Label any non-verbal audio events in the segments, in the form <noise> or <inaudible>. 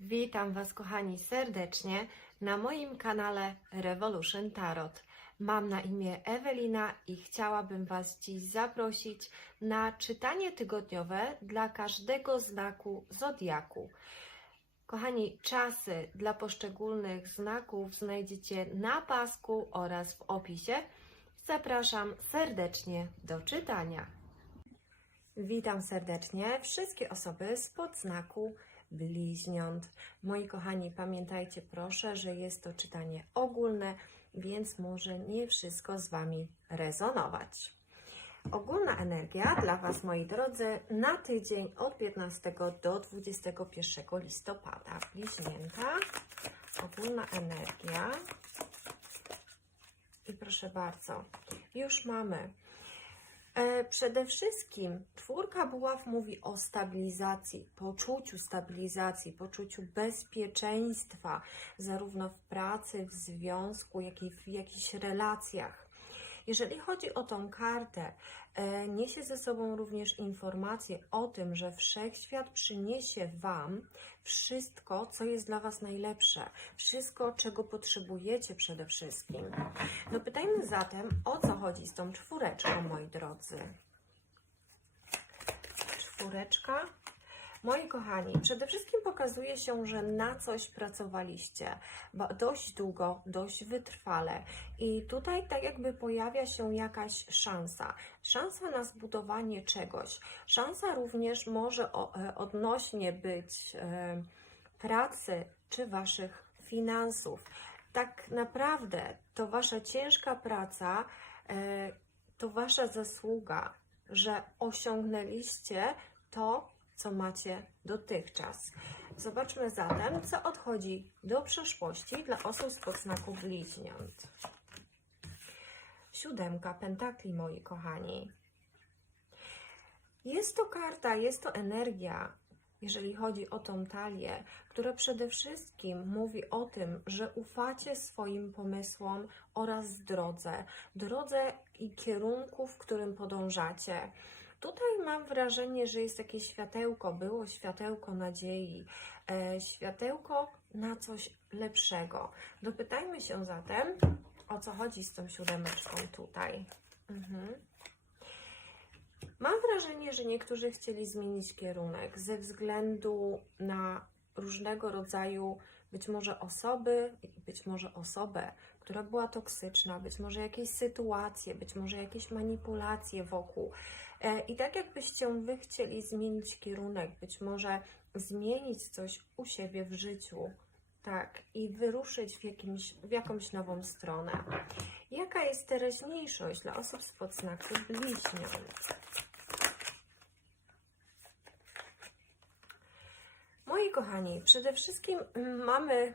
Witam Was, kochani, serdecznie na moim kanale Revolution Tarot. Mam na imię Ewelina i chciałabym Was dziś zaprosić na czytanie tygodniowe dla każdego znaku zodiaku. Kochani, czasy dla poszczególnych znaków znajdziecie na pasku oraz w opisie. Zapraszam serdecznie do czytania. Witam serdecznie wszystkie osoby z podznaku bliźniąt. Moi kochani, pamiętajcie proszę, że jest to czytanie ogólne, więc może nie wszystko z Wami rezonować. Ogólna energia dla Was, moi drodzy, na tydzień od 15 do 21 listopada. Bliźnięta, ogólna energia. I proszę bardzo, już mamy. E, Przede wszystkim czwórka buław mówi o stabilizacji, poczuciu stabilizacji, poczuciu bezpieczeństwa, zarówno w pracy, w związku, jak i w jakichś relacjach. Jeżeli chodzi o tą kartę, e, niesie ze sobą również informację o tym, że wszechświat przyniesie Wam wszystko, co jest dla Was najlepsze, wszystko, czego potrzebujecie przede wszystkim. No pytajmy zatem, o co chodzi z tą czwóreczką, moi drodzy. Czwóreczka. Moi kochani, przede wszystkim pokazuje się, że na coś pracowaliście dość długo, dość wytrwale. I tutaj tak jakby pojawia się jakaś szansa. Szansa na zbudowanie czegoś. Szansa również może e, odnośnie być e, pracy czy Waszych finansów. Tak naprawdę to Wasza ciężka praca e, to Wasza zasługa, że osiągnęliście to, co macie dotychczas. Zobaczmy zatem, co odchodzi do przeszłości dla osób z podznaku bliźniąt. Siódemka pentakli, moi kochani. Jest to karta, jest to energia, jeżeli chodzi o tą talię, która przede wszystkim mówi o tym, że ufacie swoim pomysłom oraz drodze, drodze i kierunku, w którym podążacie. Tutaj mam wrażenie, że jest takie światełko, było światełko nadziei, e, światełko na coś lepszego. Dopytajmy się zatem, o co chodzi z tą siódemeczką tutaj. Mhm. Mam wrażenie, że niektórzy chcieli zmienić kierunek ze względu na różnego rodzaju być może osoby, być może osobę, która była toksyczna, być może jakieś sytuacje, być może jakieś manipulacje wokół. E, I tak jakbyście Wy chcieli zmienić kierunek, być może zmienić coś u siebie w życiu, tak, i wyruszyć w, jakimś, w jakąś nową stronę. Jaka jest teraźniejszość dla osób z podznaku bliźniąt? Moi kochani, przede wszystkim mamy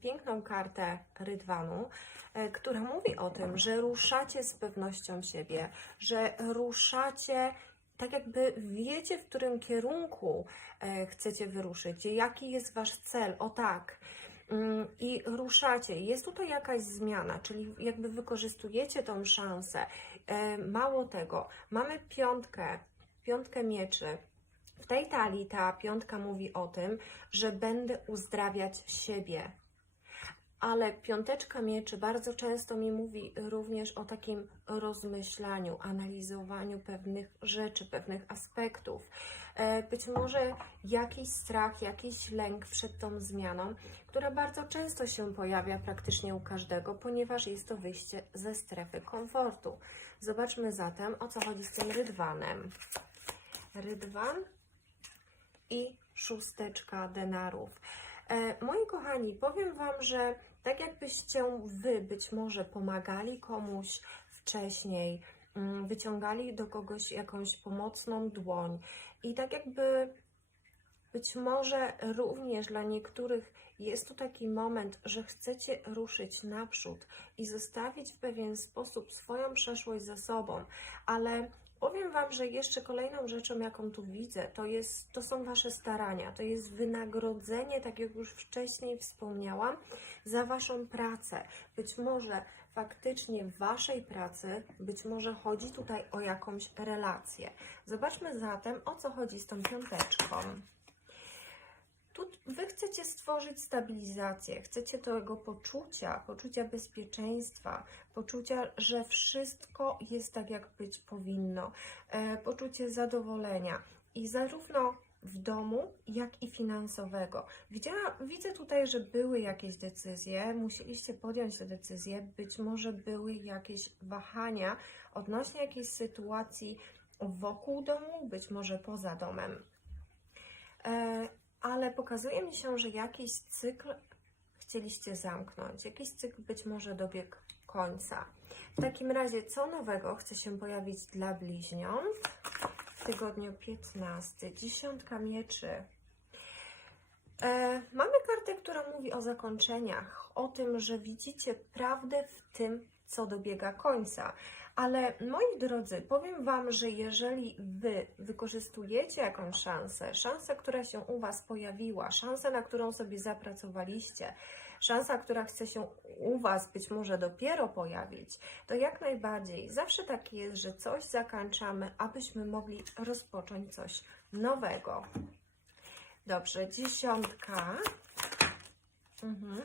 piękną kartę Rydwanu, e, która mówi o tym, że ruszacie z pewnością siebie, że ruszacie tak jakby wiecie, w którym kierunku e, chcecie wyruszyć, jaki jest wasz cel, o tak. Mm, I ruszacie. Jest tutaj jakaś zmiana, czyli jakby wykorzystujecie tą szansę. E, Mało tego, mamy piątkę, piątkę mieczy. W tej talii ta piątka mówi o tym, że będę uzdrawiać siebie. Ale piąteczka mieczy bardzo często mi mówi również o takim rozmyślaniu, analizowaniu pewnych rzeczy, pewnych aspektów. E, Być może jakiś strach, jakiś lęk przed tą zmianą, która bardzo często się pojawia praktycznie u każdego, ponieważ jest to wyjście ze strefy komfortu. Zobaczmy zatem, o co chodzi z tym rydwanem. Rydwan i szósteczka denarów. E, moi kochani, powiem Wam, że tak jakbyście Wy być może pomagali komuś wcześniej, mm, wyciągali do kogoś jakąś pomocną dłoń. I tak jakby być może również dla niektórych jest tu taki moment, że chcecie ruszyć naprzód i zostawić w pewien sposób swoją przeszłość za sobą, ale powiem Wam, że jeszcze kolejną rzeczą, jaką tu widzę, to, jest, to są Wasze starania, to jest wynagrodzenie, tak jak już wcześniej wspomniałam, za Waszą pracę. Być może faktycznie w Waszej pracy, być może chodzi tutaj o jakąś relację. Zobaczmy zatem, o co chodzi z tą piąteczką. Tu Wy chcecie stworzyć stabilizację, chcecie tego poczucia, poczucia bezpieczeństwa, poczucia, że wszystko jest tak, jak być powinno, e, poczucie zadowolenia i zarówno w domu, jak i finansowego. Widziała, widzę tutaj, że były jakieś decyzje, musieliście podjąć te decyzje, być może były jakieś wahania odnośnie jakiejś sytuacji wokół domu, być może poza domem. E, ale pokazuje mi się, że jakiś cykl chcieliście zamknąć, jakiś cykl być może dobiegł końca. W takim razie, co nowego chce się pojawić dla bliźniąt w tygodniu 15? Dziesiątka mieczy. E, mamy kartę, która mówi o zakończeniach, o tym, że widzicie prawdę w tym, co dobiega końca. Ale moi drodzy, powiem Wam, że jeżeli Wy wykorzystujecie jakąś szansę, szansę, która się u Was pojawiła, szansę, na którą sobie zapracowaliście, szansa, która chce się u Was być może dopiero pojawić, to jak najbardziej zawsze tak jest, że coś zakończamy, abyśmy mogli rozpocząć coś nowego. Dobrze, dziesiątka. Mhm.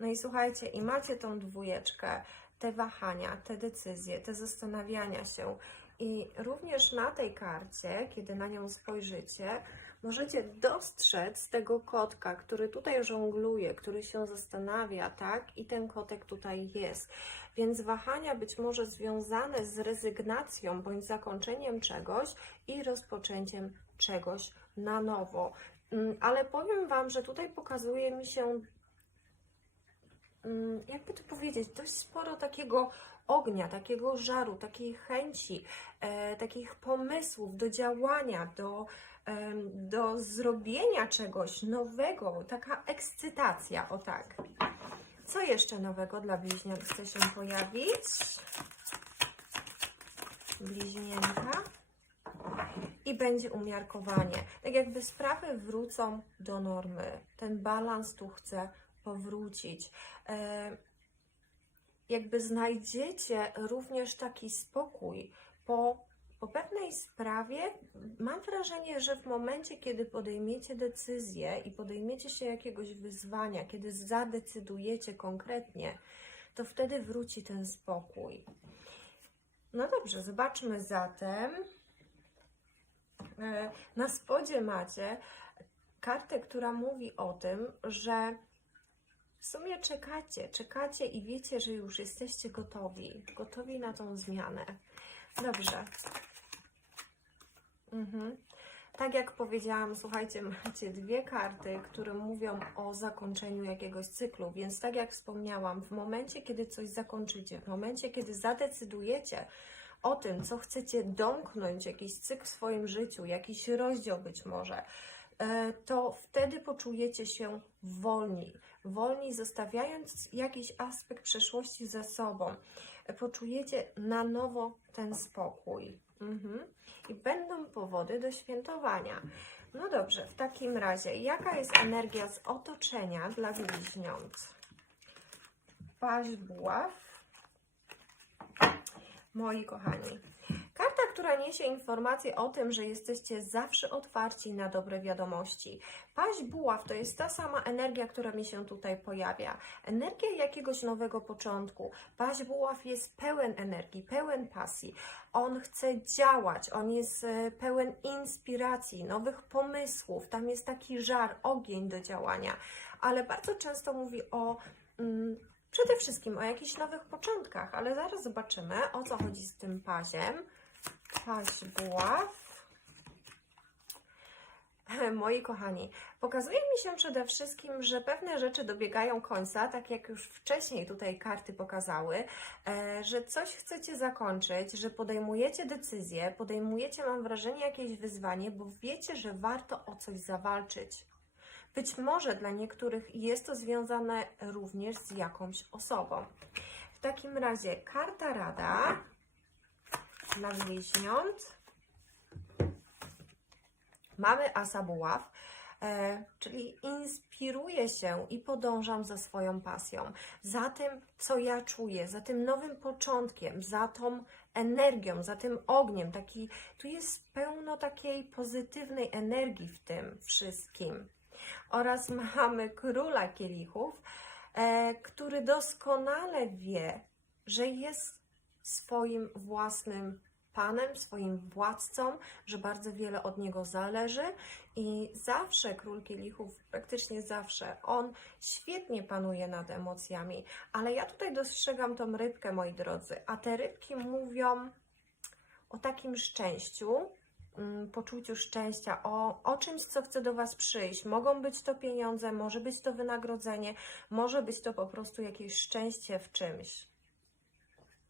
No i słuchajcie, i macie tą dwójeczkę, te wahania, te decyzje, te zastanawiania się. I również na tej karcie, kiedy na nią spojrzycie, możecie dostrzec tego kotka, który tutaj żongluje, który się zastanawia, tak? I ten kotek tutaj jest. Więc wahania być może związane z rezygnacją bądź zakończeniem czegoś i rozpoczęciem czegoś na nowo. Mm, Ale powiem Wam, że tutaj pokazuje mi się jakby to powiedzieć, dość sporo takiego ognia, takiego żaru, takiej chęci, e, takich pomysłów do działania, do, em, do zrobienia czegoś nowego, taka ekscytacja, o tak. Co jeszcze nowego dla bliźniąt chce się pojawić? Bliźnięta. I będzie umiarkowanie. Tak jakby sprawy wrócą do normy. Ten balans tu chce powrócić. E, jakby znajdziecie również taki spokój po, po pewnej sprawie. Mam wrażenie, że w momencie, kiedy podejmiecie decyzję i podejmiecie się jakiegoś wyzwania, kiedy zadecydujecie konkretnie, to wtedy wróci ten spokój. No dobrze, zobaczmy zatem. E, Na spodzie macie kartę, która mówi o tym, że sumie czekacie, czekacie i wiecie, że już jesteście gotowi, gotowi na tą zmianę. Dobrze. Mhm. Tak jak powiedziałam, słuchajcie, macie dwie karty, które mówią o zakończeniu jakiegoś cyklu, więc tak jak wspomniałam, w momencie, kiedy coś zakończycie, w momencie, kiedy zadecydujecie o tym, co chcecie domknąć, jakiś cykl w swoim życiu, jakiś rozdział być może, e, to wtedy poczujecie się wolni. Wolni, zostawiając jakiś aspekt przeszłości za sobą. Poczujecie na nowo ten spokój. Mhm. I będą powody do świętowania. No dobrze, w takim razie, jaka jest energia z otoczenia dla bliźniąt? Paź buław. Moi kochani, która niesie informację o tym, że jesteście zawsze otwarci na dobre wiadomości. Paź buław to jest ta sama energia, która mi się tutaj pojawia. Energia jakiegoś nowego początku. Paź buław jest pełen energii, pełen pasji. On chce działać, on jest e, pełen inspiracji, nowych pomysłów. Tam jest taki żar, ogień do działania, ale bardzo często mówi o. Mm, Przede wszystkim o jakichś nowych początkach, ale zaraz zobaczymy, o co chodzi z tym paziem. Paź buław. <laughs> Moi kochani, pokazuje mi się przede wszystkim, że pewne rzeczy dobiegają końca, tak jak już wcześniej tutaj karty pokazały, e, że coś chcecie zakończyć, że podejmujecie decyzję, podejmujecie, mam wrażenie, jakieś wyzwanie, bo wiecie, że warto o coś zawalczyć. Być może dla niektórych jest to związane również z jakąś osobą. W takim razie karta rada dla bliźniąt. Mamy asa buław, e, czyli inspiruję się i podążam za swoją pasją, za tym, co ja czuję, za tym nowym początkiem, za tą energią, za tym ogniem. Taki, tu jest pełno takiej pozytywnej energii w tym wszystkim. oraz <laughs> mamy króla kielichów, e, który doskonale wie, że jest swoim własnym panem, swoim władcą, że bardzo wiele od niego zależy i zawsze król kielichów, praktycznie zawsze, on świetnie panuje nad emocjami, ale ja tutaj dostrzegam tą rybkę, moi drodzy, a te rybki mówią o takim szczęściu, mm, poczuciu szczęścia, o, o czymś, co chce do Was przyjść. Mogą być to pieniądze, może być to wynagrodzenie, może być to po prostu jakieś szczęście w czymś.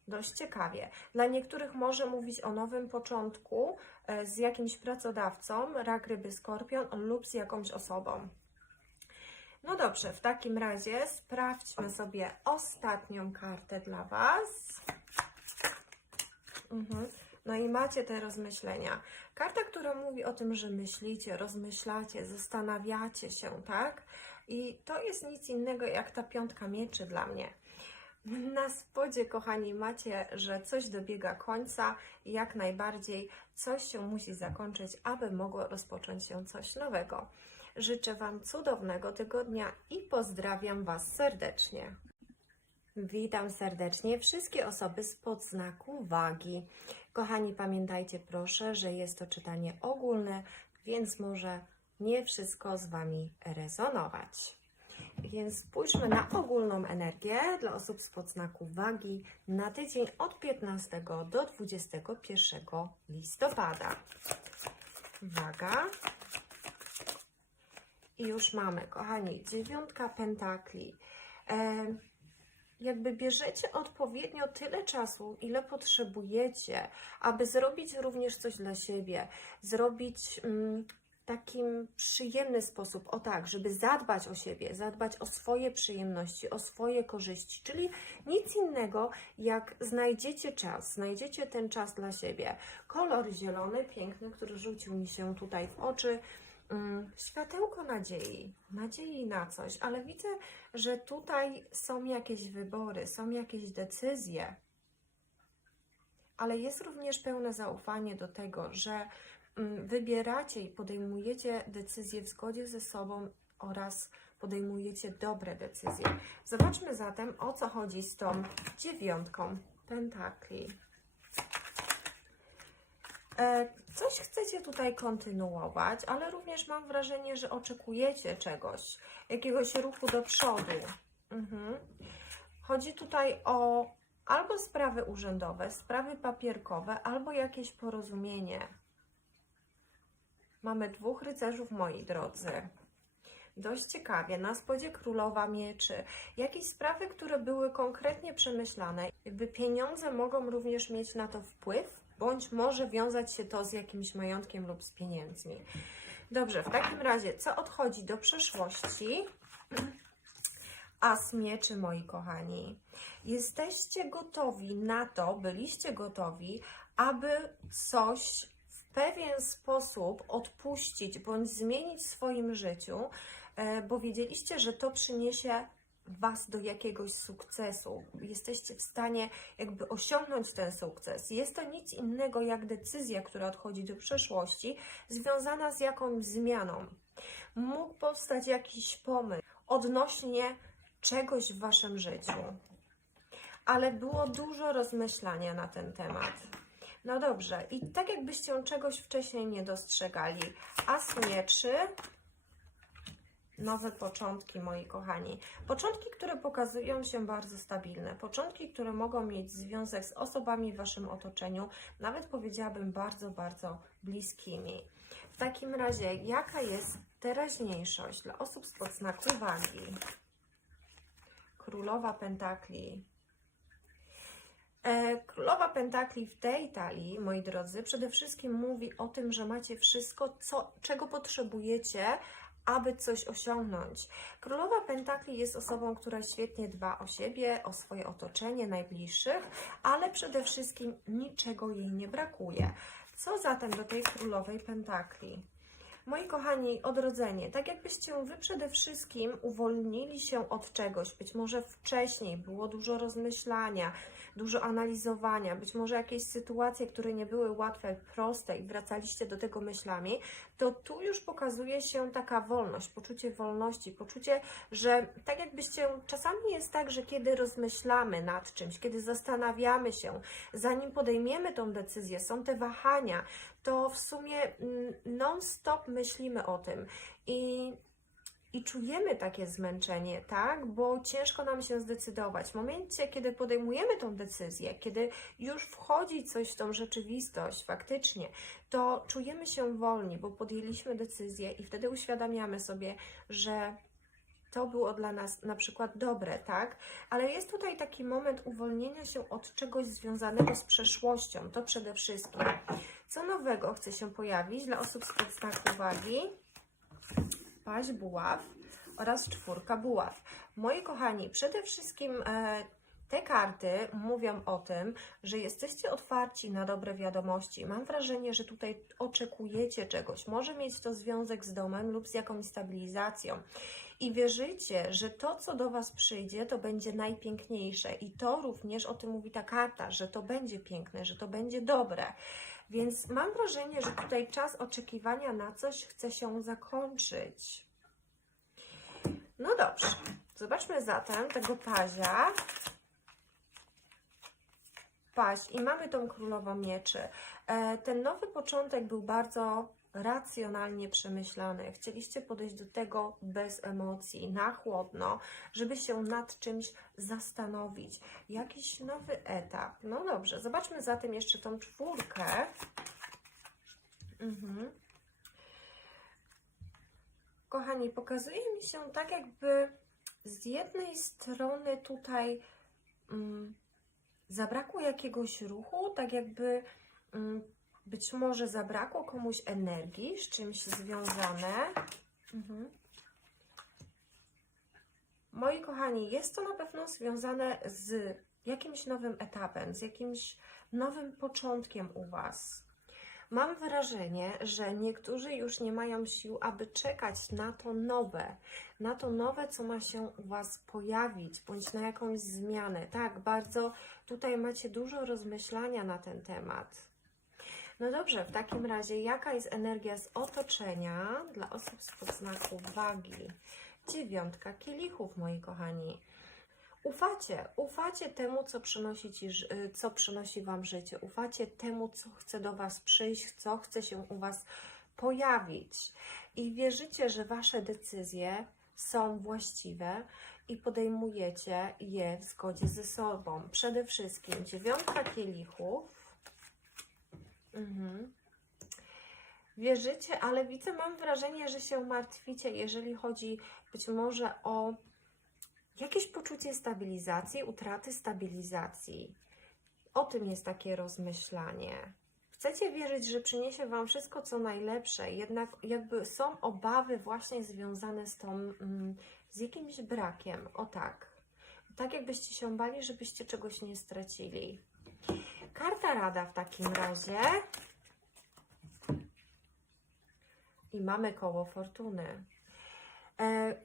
Dość ciekawie. Dla niektórych może mówić o nowym początku e, z jakimś pracodawcą, rak, ryby, skorpion lub z jakąś osobą. No dobrze, w takim razie sprawdźmy sobie ostatnią kartę dla Was. Mhm. No i macie te rozmyślenia. Karta, która mówi o tym, że myślicie, rozmyślacie, zastanawiacie się, tak? I to jest nic innego jak ta piątka mieczy dla mnie. Na spodzie, kochani, macie, że coś dobiega końca i jak najbardziej coś się musi zakończyć, aby mogło rozpocząć się coś nowego. Życzę Wam cudownego tygodnia i pozdrawiam Was serdecznie. Witam serdecznie wszystkie osoby z podznaku wagi. Kochani, pamiętajcie proszę, że jest to czytanie ogólne, więc może nie wszystko z Wami rezonować. Więc spójrzmy na ogólną energię dla osób z podznaku wagi na tydzień od 15 do 21 listopada. Waga. I już mamy, kochani, dziewiątka pentakli. E, jakby bierzecie odpowiednio tyle czasu, ile potrzebujecie, aby zrobić również coś dla siebie, zrobić mm, takim przyjemny sposób, o tak, żeby zadbać o siebie, zadbać o swoje przyjemności, o swoje korzyści, czyli nic innego, jak znajdziecie czas, znajdziecie ten czas dla siebie. Kolor zielony, piękny, który rzucił mi się tutaj w oczy, mm, światełko nadziei, nadziei na coś, ale widzę, że tutaj są jakieś wybory, są jakieś decyzje, ale jest również pełne zaufanie do tego, że wybieracie i podejmujecie decyzje w zgodzie ze sobą oraz podejmujecie dobre decyzje. Zobaczmy zatem, o co chodzi z tą dziewiątką pentakli. E, Coś chcecie tutaj kontynuować, ale również mam wrażenie, że oczekujecie czegoś, jakiegoś ruchu do przodu. Mhm. Chodzi tutaj o albo sprawy urzędowe, sprawy papierkowe, albo jakieś porozumienie. Mamy dwóch rycerzów, moi drodzy. Dość ciekawie, na spodzie królowa mieczy. Jakieś sprawy, które były konkretnie przemyślane, jakby pieniądze mogą również mieć na to wpływ, bądź może wiązać się to z jakimś majątkiem lub z pieniędzmi. Dobrze, w takim razie, co odchodzi do przeszłości? As mieczy, moi kochani. Jesteście gotowi na to, byliście gotowi, aby coś pewien sposób odpuścić bądź zmienić w swoim życiu, e, bo wiedzieliście, że to przyniesie Was do jakiegoś sukcesu. Jesteście w stanie jakby osiągnąć ten sukces. Jest to nic innego jak decyzja, która odchodzi do przeszłości, związana z jakąś zmianą. Mógł powstać jakiś pomysł odnośnie czegoś w Waszym życiu, ale było dużo rozmyślania na ten temat. No dobrze, i tak jakbyście czegoś wcześniej nie dostrzegali. As mieczy, nowe początki, moi kochani. Początki, które pokazują się bardzo stabilne, początki, które mogą mieć związek z osobami w Waszym otoczeniu, nawet powiedziałabym bardzo, bardzo bliskimi. W takim razie, jaka jest teraźniejszość dla osób z podznaku wagi? Królowa Pentakli. Królowa Pentakli w tej talii, moi drodzy, przede wszystkim mówi o tym, że macie wszystko, co, czego potrzebujecie, aby coś osiągnąć. Królowa Pentakli jest osobą, która świetnie dba o siebie, o swoje otoczenie, najbliższych, ale przede wszystkim niczego jej nie brakuje. Co zatem do tej Królowej Pentakli? Moi kochani, odrodzenie. Tak jakbyście wy przede wszystkim uwolnili się od czegoś. Być może wcześniej było dużo rozmyślania, dużo analizowania, być może jakieś sytuacje, które nie były łatwe, proste i wracaliście do tego myślami, to tu już pokazuje się taka wolność, poczucie wolności, poczucie, że tak jakbyście, czasami jest tak, że kiedy rozmyślamy nad czymś, kiedy zastanawiamy się, zanim podejmiemy tą decyzję, są te wahania, to w sumie mm, non-stop myślimy o tym i i czujemy takie zmęczenie, tak? Bo ciężko nam się zdecydować. W momencie, kiedy podejmujemy tą decyzję, kiedy już wchodzi coś w tą rzeczywistość faktycznie, to czujemy się wolni, bo podjęliśmy decyzję i wtedy uświadamiamy sobie, że to było dla nas na przykład dobre, tak? Ale jest tutaj taki moment uwolnienia się od czegoś związanego z przeszłością. To przede wszystkim. Co nowego chce się pojawić dla osób z podznaku wagi? Paź buław oraz czwórka buław. Moi kochani, przede wszystkim e, te karty mówią o tym, że jesteście otwarci na dobre wiadomości. Mam wrażenie, że tutaj oczekujecie czegoś. Może mieć to związek z domem lub z jakąś stabilizacją. I wierzycie, że to, co do Was przyjdzie, to będzie najpiękniejsze. I to również o tym mówi ta karta, że to będzie piękne, że to będzie dobre. Więc mam wrażenie, że tutaj czas oczekiwania na coś chce się zakończyć. No dobrze, zobaczmy zatem tego pazia. Paź i mamy tą królową mieczy. E, ten nowy początek był bardzo racjonalnie przemyślany. Chcieliście podejść do tego bez emocji, na chłodno, żeby się nad czymś zastanowić. Jakiś nowy etap. No dobrze, zobaczmy zatem jeszcze tą czwórkę. Mhm. Kochani, pokazuje mi się tak, jakby z jednej strony tutaj mm, zabrakło jakiegoś ruchu, tak jakby mm, być może zabrakło komuś energii, z czymś związane. Mhm. Moi kochani, jest to na pewno związane z jakimś nowym etapem, z jakimś nowym początkiem u Was. Mam wrażenie, że niektórzy już nie mają sił, aby czekać na to nowe, na to nowe, co ma się u Was pojawić, bądź na jakąś zmianę. Tak, bardzo tutaj macie dużo rozmyślania na ten temat. No dobrze, w takim razie, jaka jest energia z otoczenia dla osób z podznaku wagi? Dziewiątka kielichów, moi kochani. Ufacie, ufacie temu, co przynosi, ci, co przynosi Wam życie. Ufacie temu, co chce do Was przyjść, co chce się u Was pojawić. I wierzycie, że Wasze decyzje są właściwe i podejmujecie je w zgodzie ze sobą. Przede wszystkim dziewiątka kielichów. Mhm. Wierzycie, ale widzę, mam wrażenie, że się martwicie, jeżeli chodzi być może o jakieś poczucie stabilizacji, utraty stabilizacji. O tym jest takie rozmyślanie. Chcecie wierzyć, że przyniesie Wam wszystko, co najlepsze, jednak jakby są obawy właśnie związane z tą, mm, z jakimś brakiem. O tak. Tak jakbyście się bali, żebyście czegoś nie stracili. Karta rada w takim razie. I mamy koło fortuny. E,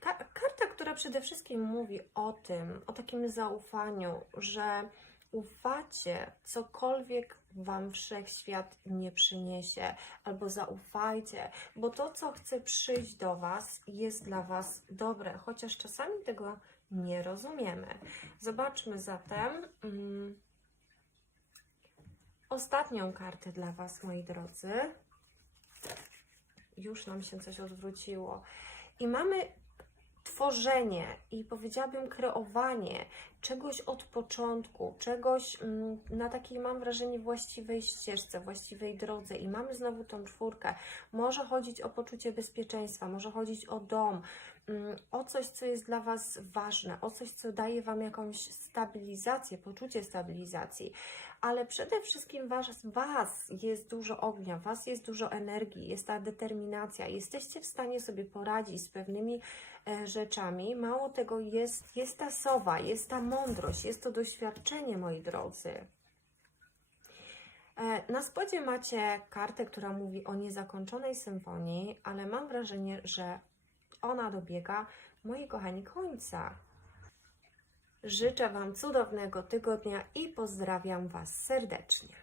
ka- karta, która przede wszystkim mówi o tym, o takim zaufaniu, że ufacie, cokolwiek Wam wszechświat nie przyniesie, albo zaufajcie, bo to, co chce przyjść do Was, jest dla Was dobre, chociaż czasami tego nie rozumiemy. Zobaczmy zatem mm, ostatnią kartę dla Was, moi drodzy. Już nam się coś odwróciło. I mamy tworzenie i powiedziałabym kreowanie czegoś od początku, czegoś mm, na takiej, mam wrażenie, właściwej ścieżce, właściwej drodze. I mamy znowu tą czwórkę. Może chodzić o poczucie bezpieczeństwa, może chodzić o dom, mm, o coś, co jest dla Was ważne, o coś, co daje Wam jakąś stabilizację, poczucie stabilizacji. Ale przede wszystkim was, was jest dużo ognia, Was jest dużo energii, jest ta determinacja. Jesteście w stanie sobie poradzić z pewnymi e, rzeczami. Mało tego, jest, jest ta sowa, jest ta mądrość, jest to doświadczenie, moi drodzy. E, Na spodzie macie kartę, która mówi o niezakończonej symfonii, ale mam wrażenie, że ona dobiega, moi kochani, końca. Życzę Wam cudownego tygodnia i pozdrawiam Was serdecznie.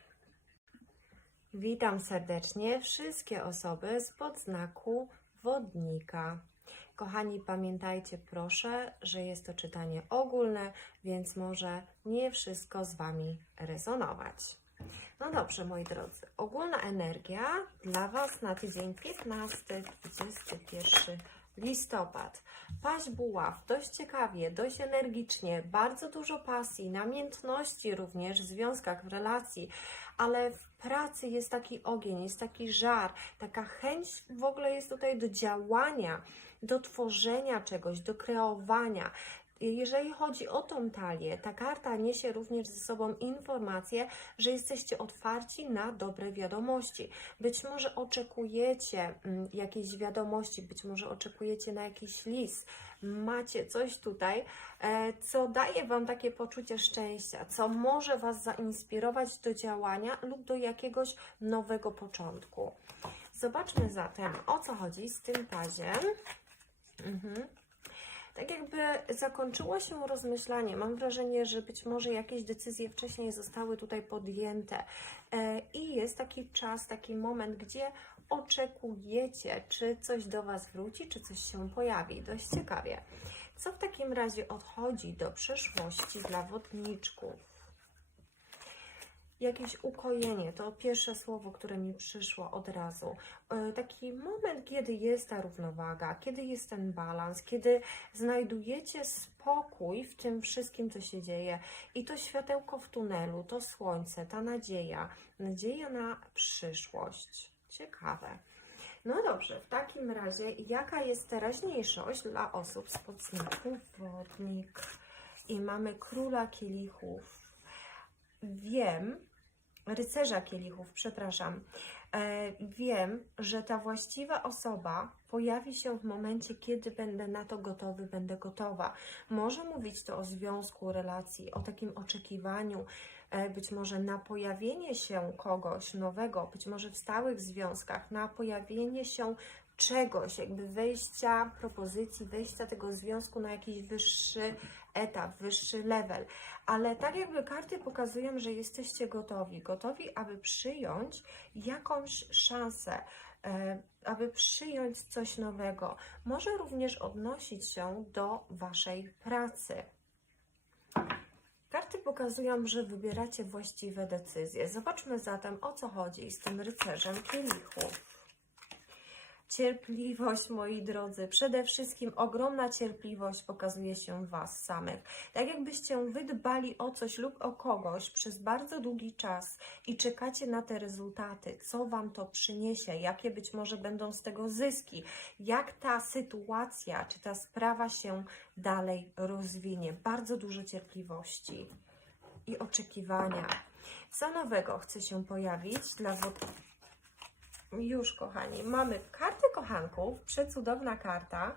Witam serdecznie wszystkie osoby spod znaku wodnika. Kochani, pamiętajcie proszę, że jest to czytanie ogólne, więc może nie wszystko z Wami rezonować. No dobrze, moi drodzy, ogólna energia dla Was na tydzień 15-21 listopad. Paść buław, dość ciekawie, dość energicznie, bardzo dużo pasji, namiętności również w związkach, w relacji, ale w pracy jest taki ogień, jest taki żar, taka chęć w ogóle jest tutaj do działania, do tworzenia czegoś, do kreowania. Jeżeli chodzi o tą talię, ta karta niesie również ze sobą informację, że jesteście otwarci na dobre wiadomości. Być może oczekujecie mm, jakiejś wiadomości, być może oczekujecie na jakiś list, macie coś tutaj, e, co daje Wam takie poczucie szczęścia, co może Was zainspirować do działania lub do jakiegoś nowego początku. Zobaczmy zatem, o co chodzi z tym paziem. Mhm. Tak jakby zakończyło się rozmyślanie. Mam wrażenie, że być może jakieś decyzje wcześniej zostały tutaj podjęte e, i jest taki czas, taki moment, gdzie oczekujecie, czy coś do Was wróci, czy coś się pojawi. Dość ciekawie. Co w takim razie odchodzi do przeszłości dla wodniczków? Jakieś ukojenie, to pierwsze słowo, które mi przyszło od razu. E, Taki moment, kiedy jest ta równowaga, kiedy jest ten balans, kiedy znajdujecie spokój w tym wszystkim, co się dzieje. I to światełko w tunelu, to słońce, ta nadzieja, nadzieja na przyszłość. Ciekawe. No dobrze, w takim razie, jaka jest teraźniejszość dla osób spod znaku wodnik? I mamy króla kielichów. Wiem, rycerza kielichów, przepraszam. E, wiem, że ta właściwa osoba pojawi się w momencie, kiedy będę na to gotowy, będę gotowa. Może mówić to o związku, relacji, o takim oczekiwaniu, e, być może na pojawienie się kogoś nowego, być może w stałych związkach, na pojawienie się czegoś, jakby wejścia propozycji, wejścia tego związku na jakiś wyższy etap, wyższy level. Ale tak jakby karty pokazują, że jesteście gotowi, gotowi, aby przyjąć jakąś szansę, e, aby przyjąć coś nowego. Może również odnosić się do Waszej pracy. Karty pokazują, że wybieracie właściwe decyzje. Zobaczmy zatem, o co chodzi z tym rycerzem kielichów. Cierpliwość, moi drodzy, przede wszystkim ogromna cierpliwość pokazuje się Was samych. Tak jakbyście wydbali o coś lub o kogoś przez bardzo długi czas i czekacie na te rezultaty, co Wam to przyniesie, jakie być może będą z tego zyski, jak ta sytuacja czy ta sprawa się dalej rozwinie. Bardzo dużo cierpliwości i oczekiwania. Co nowego chce się pojawić dla już, kochani, mamy kartę kochanków, przecudowna karta.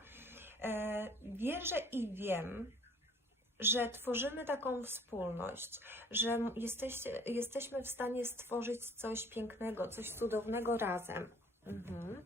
E, wierzę i wiem, że tworzymy taką wspólność, że jesteście, jesteśmy w stanie stworzyć coś pięknego, coś cudownego razem. Mhm.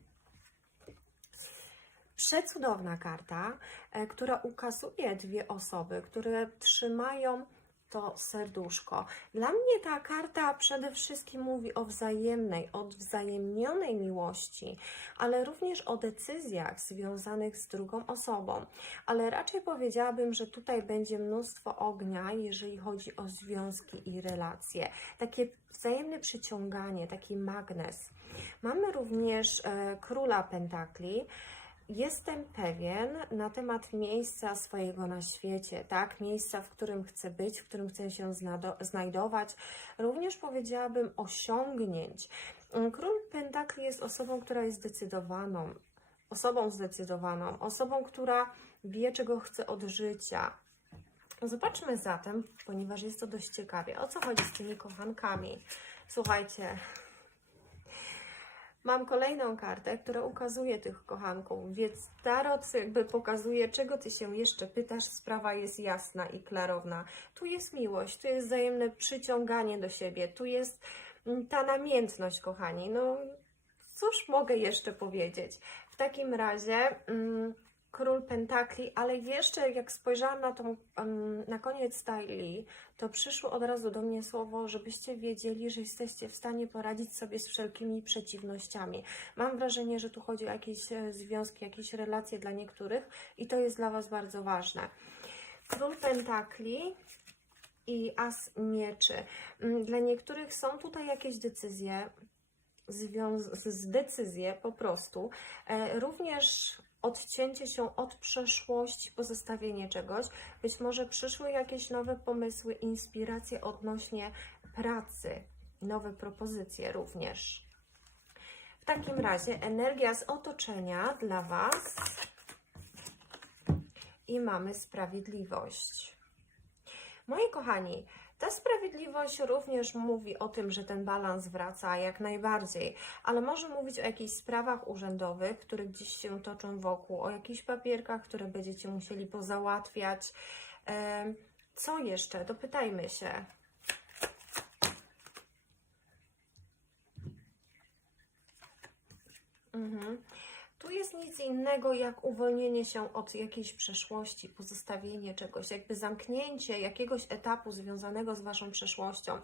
Przecudowna karta, e, która ukazuje dwie osoby, które trzymają to serduszko. Dla mnie ta karta przede wszystkim mówi o wzajemnej, odwzajemnionej miłości, ale również o decyzjach związanych z drugą osobą. Ale raczej powiedziałabym, że tutaj będzie mnóstwo ognia, jeżeli chodzi o związki i relacje. Takie wzajemne przyciąganie, taki magnes. Mamy również e, króla pentakli. Jestem pewien na temat miejsca swojego na świecie, tak? Miejsca, w którym chcę być, w którym chcę się znajdować. Również powiedziałabym osiągnięć. Król Pentakli jest osobą, która jest zdecydowaną, osobą zdecydowaną, osobą, która wie, czego chce od życia. Zobaczmy zatem, ponieważ jest to dość ciekawie, o co chodzi z tymi kochankami. Słuchajcie, Mam kolejną kartę, która ukazuje tych kochanków, więc tarot jakby pokazuje, czego ty się jeszcze pytasz. Sprawa jest jasna i klarowna. Tu jest miłość, tu jest wzajemne przyciąganie do siebie, tu jest mm, ta namiętność, kochani. No, cóż mogę jeszcze powiedzieć? W takim razie mm, król pentakli, ale jeszcze jak spojrzałam na tą, na koniec Tylee, to przyszło od razu do mnie słowo, żebyście wiedzieli, że jesteście w stanie poradzić sobie z wszelkimi przeciwnościami. Mam wrażenie, że tu chodzi o jakieś e, związki, jakieś relacje dla niektórych i to jest dla Was bardzo ważne. Król pentakli i as mieczy. Mm, Dla niektórych są tutaj jakieś decyzje, związ- z decyzje po prostu. E, również odcięcie się od przeszłości, pozostawienie czegoś. Być może przyszły jakieś nowe pomysły, inspiracje odnośnie pracy, nowe propozycje również. W takim razie energia z otoczenia dla Was i mamy sprawiedliwość. Moi kochani, ta sprawiedliwość również mówi o tym, że ten balans wraca jak najbardziej, ale może mówić o jakichś sprawach urzędowych, które gdzieś się toczą wokół, o jakichś papierkach, które będziecie musieli pozałatwiać. Co jeszcze? Dopytajmy się. Mhm. Tu jest nic innego jak uwolnienie się od jakiejś przeszłości, pozostawienie czegoś, jakby zamknięcie jakiegoś etapu związanego z Waszą przeszłością.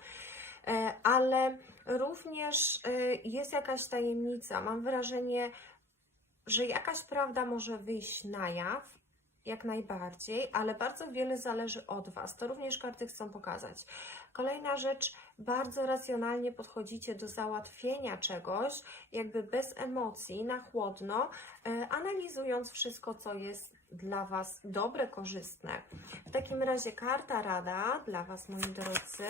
E, Ale również e, jest jakaś tajemnica. Mam wrażenie, że jakaś prawda może wyjść na jaw, jak najbardziej, ale bardzo wiele zależy od Was. To również karty chcą pokazać. Kolejna rzecz, bardzo racjonalnie podchodzicie do załatwienia czegoś, jakby bez emocji, na chłodno, e, analizując wszystko, co jest dla Was dobre, korzystne. W takim razie karta rada dla Was, moi drodzy.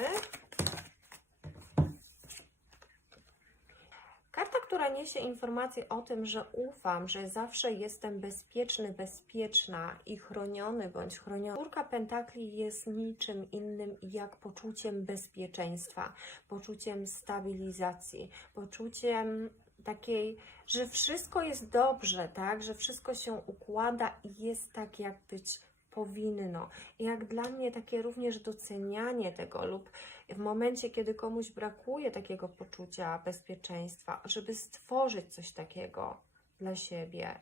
Karta, która niesie informację o tym, że ufam, że zawsze jestem bezpieczny, bezpieczna i chroniony bądź chroniona. Czwórka pentakli jest niczym innym jak poczuciem bezpieczeństwa, poczuciem stabilizacji, poczuciem takiej, że wszystko jest dobrze, tak, że wszystko się układa i jest tak, jak być powinno. Jak dla mnie takie również docenianie tego lub w momencie, kiedy komuś brakuje takiego poczucia bezpieczeństwa, żeby stworzyć coś takiego dla siebie.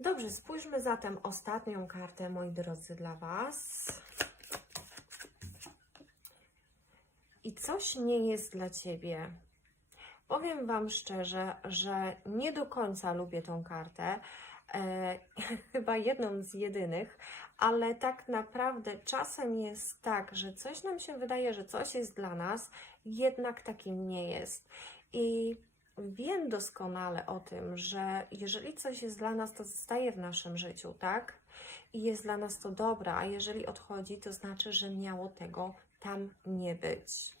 Dobrze, spójrzmy zatem ostatnią kartę, moi drodzy, dla Was. I coś nie jest dla Ciebie. Powiem Wam szczerze, że nie do końca lubię tą kartę. E, <laughs> chyba jedną z jedynych, ale tak naprawdę czasem jest tak, że coś nam się wydaje, że coś jest dla nas, jednak takim nie jest. I wiem doskonale o tym, że jeżeli coś jest dla nas, to zostaje w naszym życiu, tak? I jest dla nas to dobre, a jeżeli odchodzi, to znaczy, że miało tego tam nie być.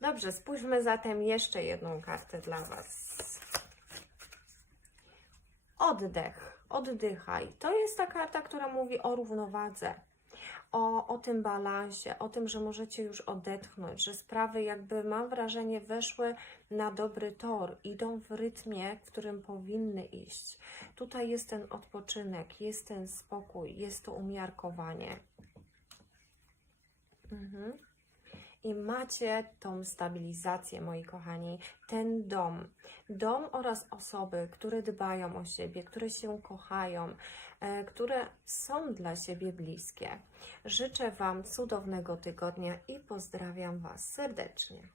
Dobrze, spójrzmy zatem jeszcze jedną kartę dla Was. Oddech, oddychaj. To jest ta karta, która mówi o równowadze, o, o tym balansie, o tym, że możecie już odetchnąć, że sprawy jakby, mam wrażenie, weszły na dobry tor, idą w rytmie, w którym powinny iść. Tutaj jest ten odpoczynek, jest ten spokój, jest to umiarkowanie. Mhm i macie tą stabilizację, moi kochani, ten dom. Dom oraz osoby, które dbają o siebie, które się kochają, e, które są dla siebie bliskie. Życzę Wam cudownego tygodnia i pozdrawiam Was serdecznie.